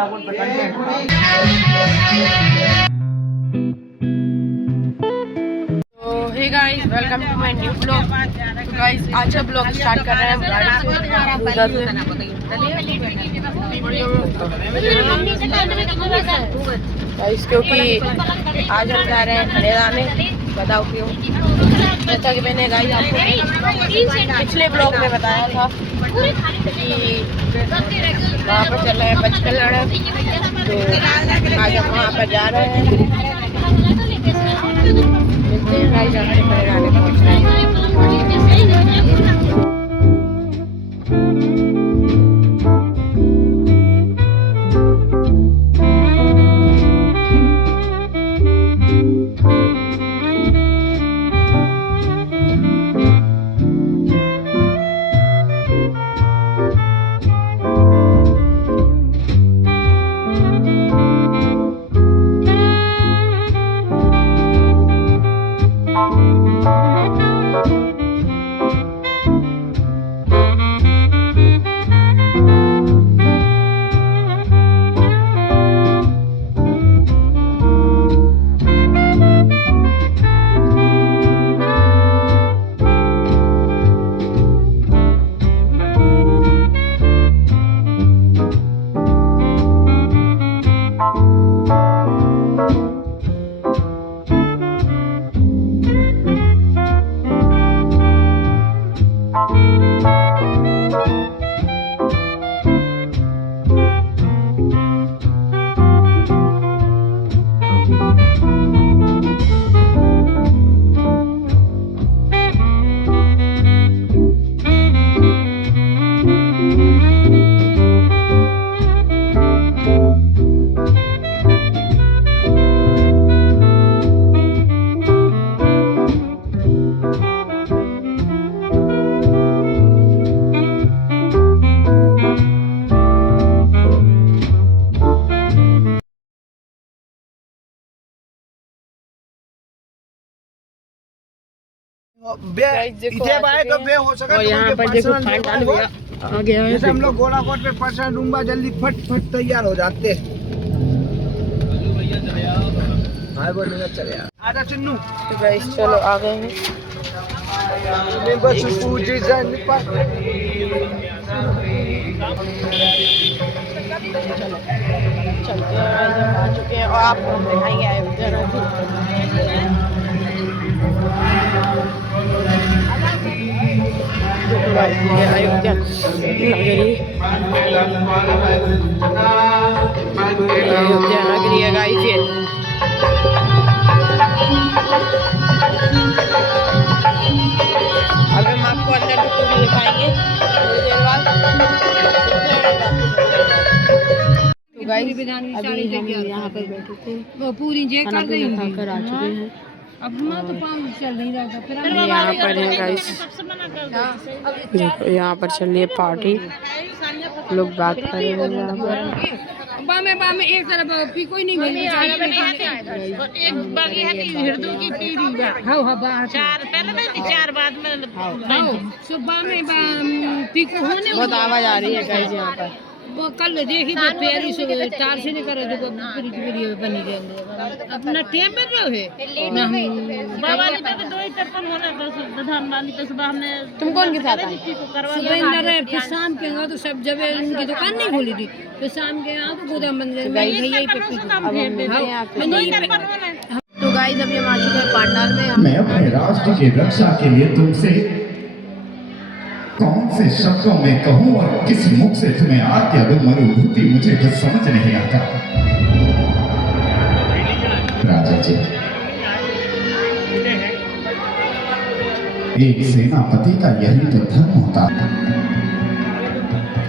Hey guys, welcome to my new blog. तो guys आज का ब्लॉग स्टार्ट कर रहे हैं गाइस, क्योंकि आज हम जा रहे हैं खड़ेदाने। बताओ क्यों? जैसा कि मैंने गाइस आपको पिछले ब्लॉग में बताया था कि वहाँ पर चल रहे हैं बचकर लड़क, तो आज हम वहाँ पर जा रहे हैं। गाइस आपसे खड़ेदाने पहुँच रहे हैं। और यहाँ पर देखो खानदान भी आ गया है। जैसे हम लोग गोलाकोट पे पर्सन रूम्बा जल्दी फट फट तैयार हो जाते हैं। चले आजा चिन्नू। तो गाइस चलो आ गए हैं। बस पूजी जान पर चलते हैं गाइस, हम आ चुके हैं और आपको हम दिखाएंगे अयोध्या अयोध्या नगरी। अयोध्या नगरी है गाइस ये। अब हम आपको अंदर पूरी दिखाएंगे थोड़ी देर बाद। तो गाइस अभी हम यहाँ पर बैठे थे, वो पूरी खाना पीना खाकर आ चुके हैं। अब तो पाँव चल नहीं रहा। फिर यहाँ पर है गाइस, यहाँ पर चल रही है पार्टी, लोग बात कर रहे हैं। यहाँ पर बामे बामे एक तरफ कोई नहीं मिल एक बाकी है कि हृदय की पीढ़ी है। हां हां चार पहले में चार बाद में सुबह में पीको होने बहुत आवाज आ रही है गाइस। यहाँ पर वो कल देखी मैं पेरी से चार से नहीं करे जो वीडियो बनी रहे अपना टेम में रहे ना बाबा ने तो दो ही टप्पन होने प्रधान वाली तो सुबह हमने। तुम कौन के साथ आए? सुबह फिर शाम के गए तो सब जब उनकी दुकान नहीं खोली थी, फिर शाम के यहाँ तो गोदाम बंद भैया पे। तो गाइस अभी हम आ चुके हैं पंडाल में। मैं अपने राष्ट्र की रक्षा के लिए तुमसे कौन से शब्दों में कहूं और किस मुख से तुम्हें आती अनुभूति मुझे कुछ समझ नहीं आता। राजा जी, एक सेनापति का यही तो धर्म होता।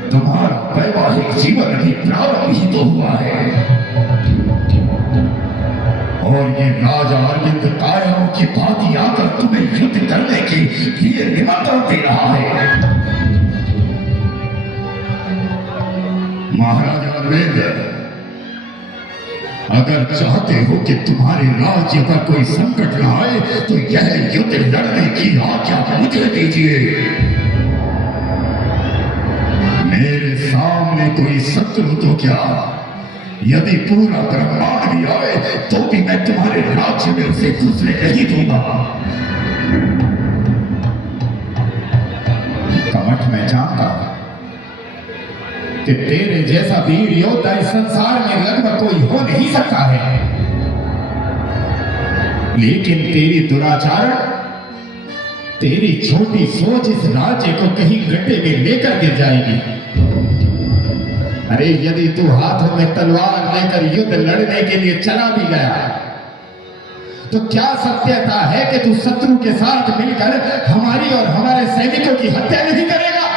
तुम्हारा वैवाहिक जीवन अभी प्रारंभ ही तो हुआ है और ये राजा अरविंद कायरों की बाती आकर तुम्हें युद्ध करने के लिए निमंत्रण दे रहा है। महाराजा अरविंद, अगर चाहते हो कि तुम्हारे राज्य पर कोई संकट न आए तो यह युद्ध लड़ने की आज्ञा मुझे दीजिए। मेरे सामने कोई शत्रु तो क्या यदि पूरा ब्रह्मांड भी आए तो भी मैं तुम्हारे राज्य में उसे घुसने नहीं दूंगा। कमठ, मैं जानता हूं कि तेरे जैसा वीर योद्धा इस संसार में लगभग कोई हो नहीं सकता है, लेकिन तेरी दुराचारण, तेरी छोटी सोच इस राज्य को कहीं गड्ढे में लेकर गिर जाएगी। अरे यदि तू हाथों में तलवार लेकर युद्ध लड़ने के लिए चला भी गया तो क्या सत्यता है कि तू शत्रु के साथ मिलकर हमारी और हमारे सैनिकों की हत्या नहीं करेगा?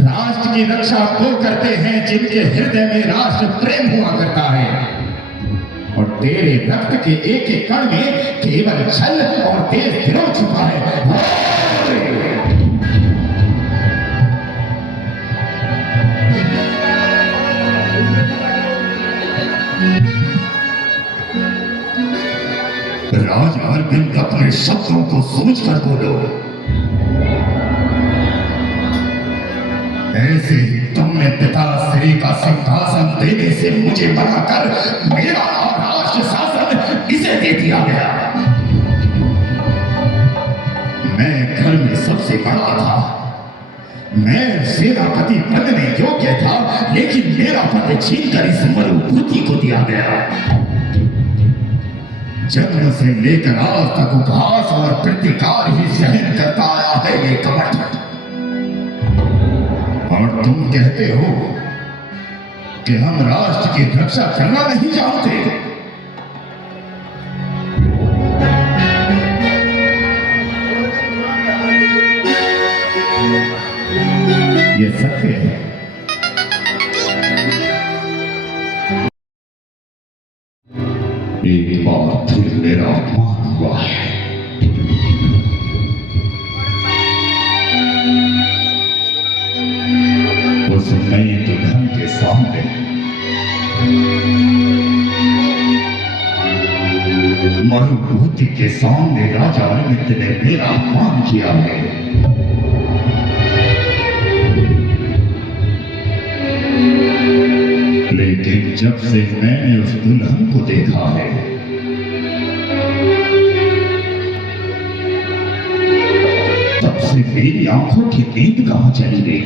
राष्ट्र की रक्षा वो करते हैं जिनके हृदय में राष्ट्र प्रेम हुआ करता है, और तेरे रक्त के एक एक कण में केवल छल और देशद्रोह छुपा है। राजा अरविंद, अपने शब्दों को सोचकर बोलो। ऐसे ही तुमने पिता श्री का सिंहासन देने से मुझे बनाकर मेरा राष्ट्र शासन इसे दे दिया गया। मैं घर में सबसे बड़ा था, मैं सेनापति बनने योग्य था, लेकिन मेरा पद छीनकर इस मरुभूति को दिया गया। जन्म से लेकर आज तक उपहास और प्रतिकार ही सहन करता आया है ये कमठ, और तुम कहते हो कि हम राष्ट्र की रक्षा करना नहीं जानते। ये सत्य है। एक बार फिर मेरा अपमान हुआ है। उस नई दुल्हन के सामने मरुभूति के सामने राजा अरविंद ने मेरा अपमान किया है। लेकिन जब से मैंने उस दुल्हन को देखा है, तब से मेरी आंखों की नींद कहां चली गई।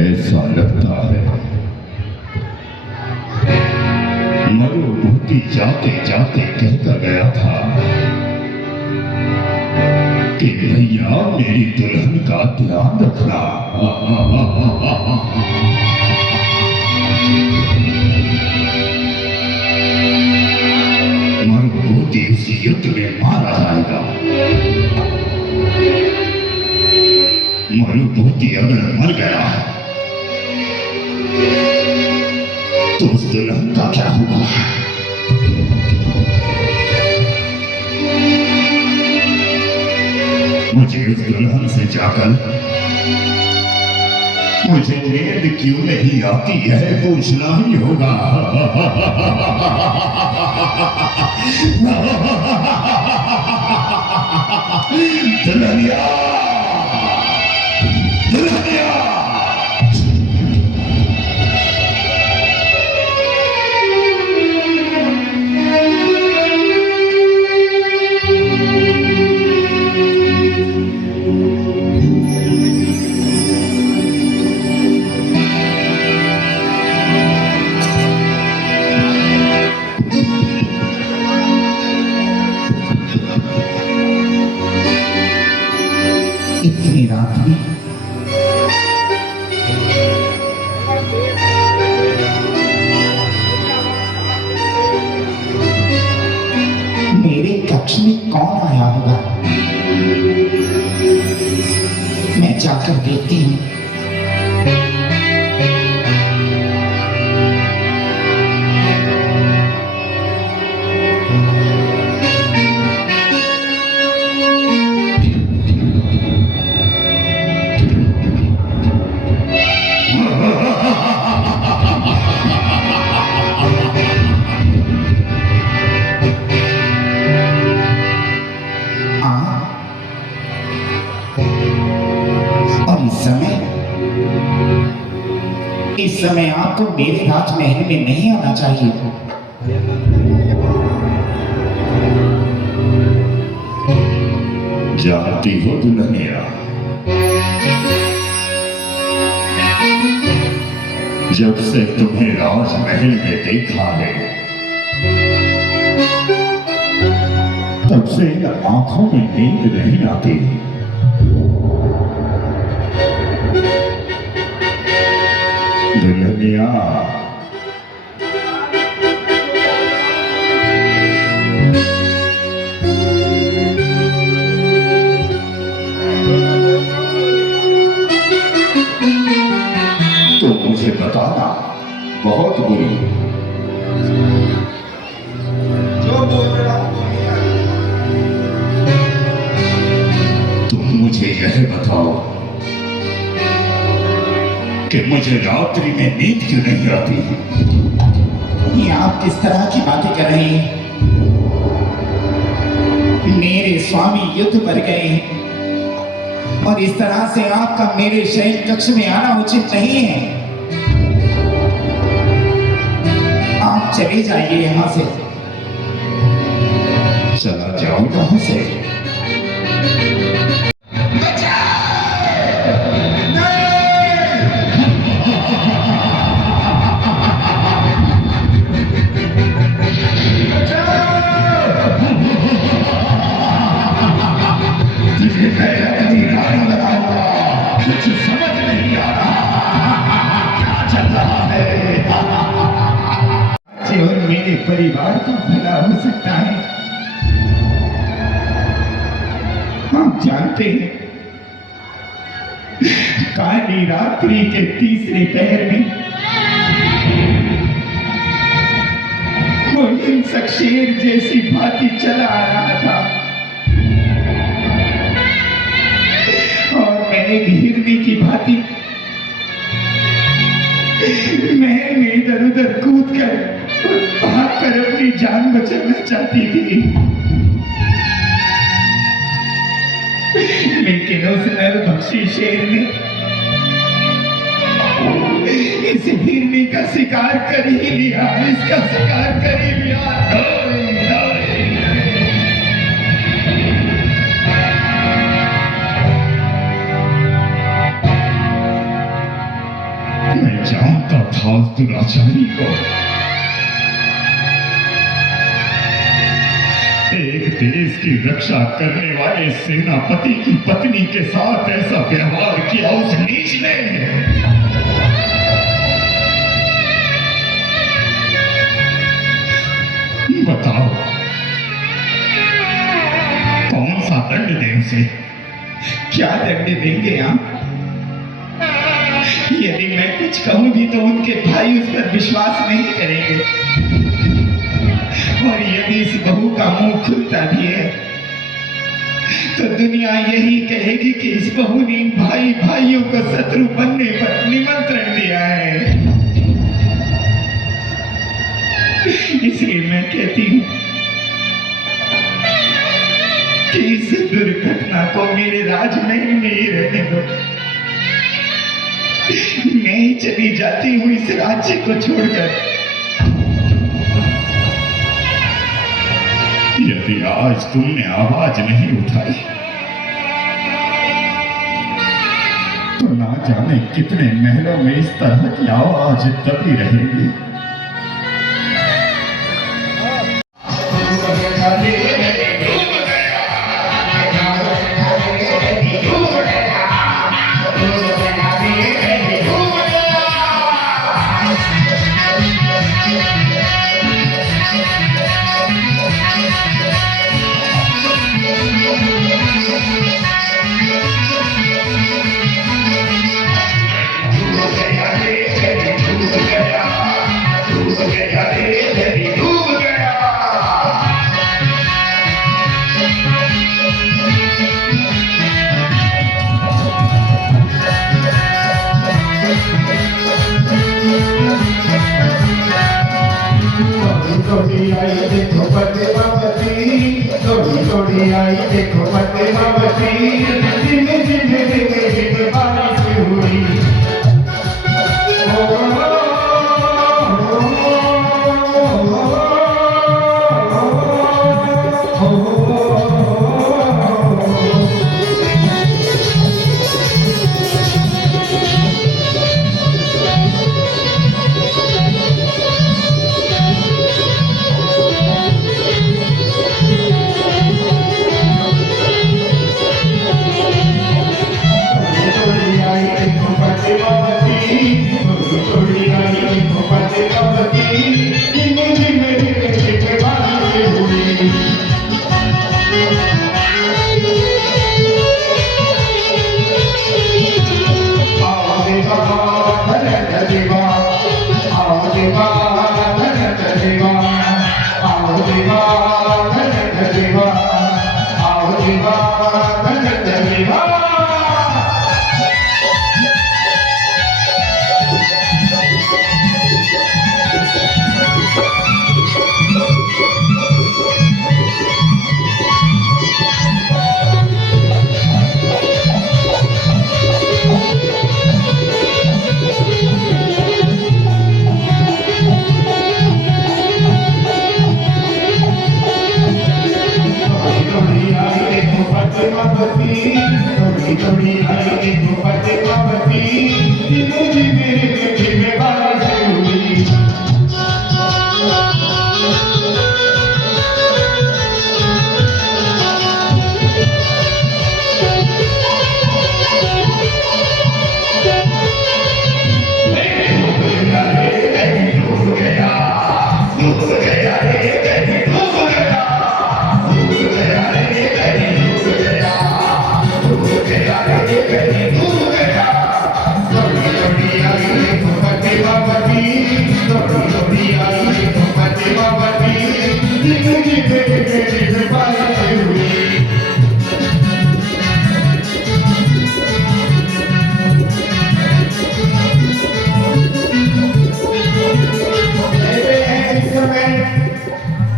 ऐसा लगता है मरुभूति जाते जाते कहकर गया था कि भैया मेरी दुल्हन का ध्यान रखना। मरुभूति इस युद्ध में मारा जाएगा। मरुभूति अगर मर गया तो उस दुल्हन का क्या होगा? मुझे उस दुल्हन से जाकर मुझे नींद क्यों नहीं आती है पूछना ही होगा। दुल्हनिया, दुल्हनिया। इतनी रात में मेरे कक्ष में कौन आया होगा? मैं जाकर देखती हूँ। और इस समय आपको मेरे राजमहल में नहीं आना चाहिए। जानती हो दुल्हनिया, जब से तुम्हें राजमहल में देखा है, तब से इन आंखों में नींद नहीं आती। दुल्हनिया, तो मुझे बताना, बहुत बुरी जो बोल रहा हूँ तुम मुझे यह बताओ कि मुझे रात्रि में नींद क्यों नहीं आती? ये आप किस तरह की बातें कर रहे हैं? मेरे स्वामी युद्ध पर गए हैं और इस तरह से आपका मेरे शयन कक्ष में आना उचित नहीं है। आप चले जाइए यहां से। चला जाओ यहां से। कुछ समझ नहीं आ रहा क्या चल रहा है। और मेरे परिवार का भला हो सकता है। आप जानते हैं, काली रात्रि के तीसरे पहर में वो हिंसक शेर जैसी भांति चला आ रहा था और मैं एक हिरनी की भांति महल में इधर उधर कूद कर भागकर अपनी जान बचाना चाहती थी, लेकिन उस नरभक्षी शेर ने इस हिरनी का शिकार कर ही लिया, इसका शिकार कर ही लिया। मैं जानता था उस दुराचारी को। एक देश की रक्षा करने वाले सेनापति की पत्नी के साथ ऐसा व्यवहार किया उस नीच ने। बताओ, कौन सा दंड दें उसे? क्या दंड देंगे आप? यदि मैं कुछ कहूं भी तो उनके भाई उस पर विश्वास नहीं करेंगे, और यदि इस बहू का मुंह खुलता भी है तो दुनिया यही कहेगी कि इस बहू ने भाई भाइयों को शत्रु बनने पर निमंत्रण दिया है। इसलिए मैं कहती हूं कि इस दुर्घटना को मेरे राजमहल में ही रहने दो। मैं ही चली जाती हूँ इस राज्य को छोड़कर। यदि आज तुमने आवाज नहीं उठाई तो ना जाने कितने महलों में इस तरह की आवाज दबी रहेगी।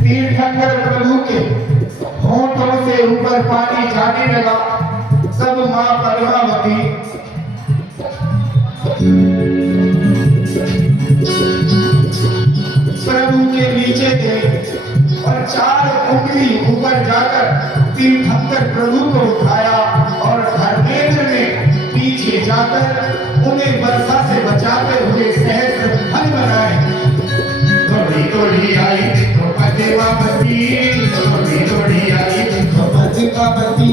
तीर्थंकर प्रभु के होठों से ऊपर पानी जाने लगा। सब मां पद्मावती प्रभु के नीचे थे और 4 उंगली ऊपर जाकर तीर्थंकर प्रभु को उठाया और धर्मेंद्र ने पीछे जाकर उन्हें वर्षा से बचाते हुए सहस्र फल बनाए। थोड़ी थोड़ी आई पद्मावती, थोड़ी थोड़ी आई पद्मावती,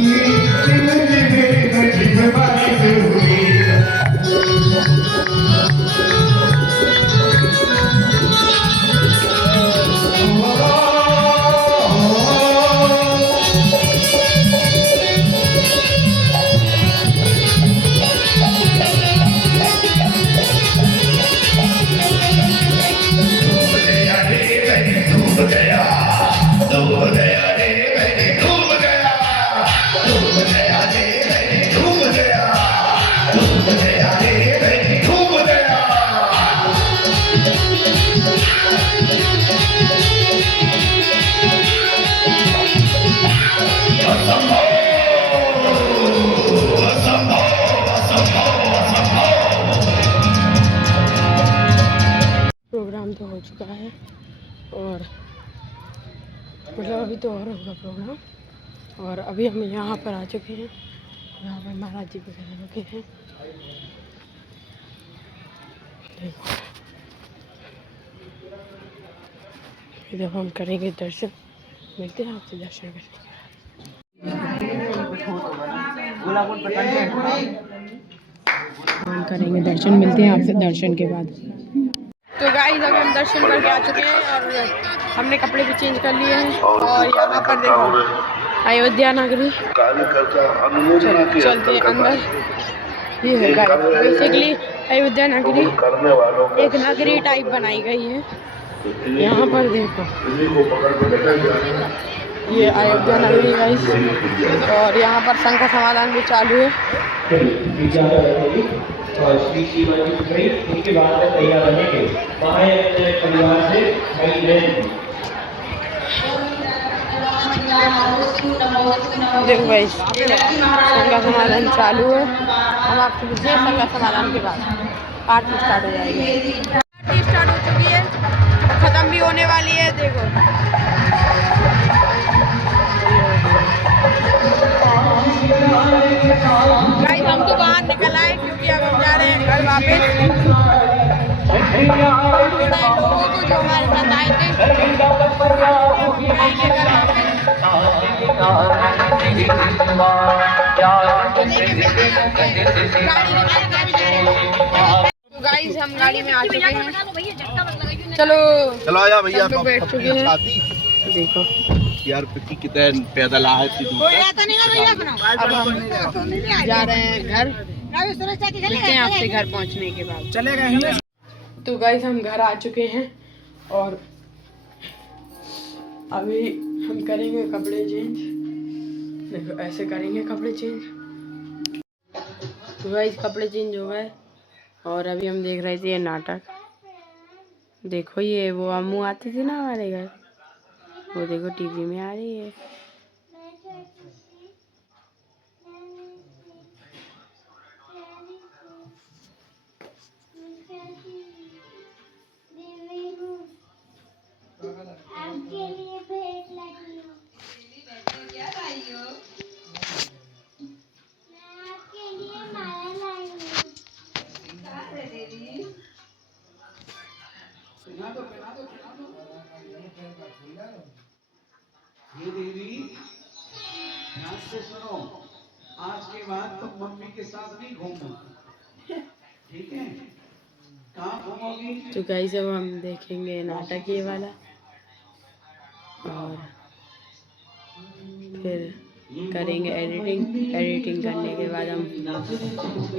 बारिश हुई। प्रोग्राम तो हो चुका है और मतलब अभी तो और होगा प्रोग्राम। और अभी हम यहाँ पर आ चुके हैं, यहाँ पर महाराज जी वगैरह रुके हैं। देखो जब हम करेंगे दर्शन, मिलते हैं आपसे दर्शन करेंगे। हम करेंगे दर्शन, मिलते हैं आपसे दर्शन के बाद। तो गाइस अभी हम दर्शन करके आ चुके हैं और हमने कपड़े भी चेंज कर लिए हैं। और यहाँ पर देखो अयोध्या नगरी, चलते हैं अंदर। ये है गाइस बेसिकली अयोध्या नगरी एक नगरी टाइप बनाई गई है। यहाँ पर देखो ये अयोध्या नगरी गाइस, और यहाँ पर संघ का समाधान भी चालू है। और श्री शिवाजी गई उनके बाद में तैयार बनेंगे महायज्ञ परिवार से भाई बहन। देखो भाई संघा समाधान चालू है। हम आपको पूछे संघा समाधान के बाद आरती स्टार्ट हो जाएगी। आरती स्टार्ट हो चुकी है, खत्म भी होने वाली है। देखो गाइस हम तो बाहर निकल आए क्योंकि अब हम जा रहे हैं घर वापस। लोगों को जो हमारे साथ आए थे तो गाइस हम गाड़ी में आ चुके हैं। चलो चलो आया भैया, सब लोग बैठ चुके हैं। देखो यार कितने पैदल आए थे। अब हम जा रहे हैं घर, मिलते हैं आपसे घर पहुंचने के बाद। चलेगा। तो गाइस हम घर आ चुके हैं और अभी हम करेंगे कपड़े चेंज। देखो ऐसे करेंगे कपड़े चेंज। तो गाइस कपड़े चेंज हो गए और अभी हम देख रहे थे ये नाटक। देखो ये वो अम्मू आती थी ना हमारे घर, वो देखो टीवी में आ रही है। आपके लिए भेंट लगी हूँ। क्या लाई हो? मैं आपके लिए माला लाई हूँ। कहाँ से दीदी? ये देवी ध्यान से सुनो, आज के बाद तुम मम्मी के साथ नहीं घूमना, ठीक है? कहाँ घूमोगी? तो गाइस अब हम देखेंगे नाटक ये वाला और फिर करेंगे एडिटिंग करने के बाद हम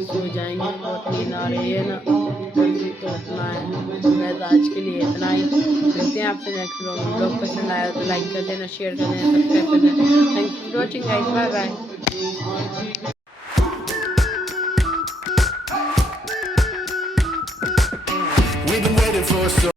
सो जाएंगे। बहुत नींद आ रही है ना, तो इतना है। बस आज के लिए इतना ही, मिलते हैं आपसे नेक्स्ट व्लॉग में। व्लॉग पसंद आया तो लाइक कर देना, शेयर कर देना, सब्सक्राइब कर देना। Thanks for watching guys, bye bye. We've been waiting for so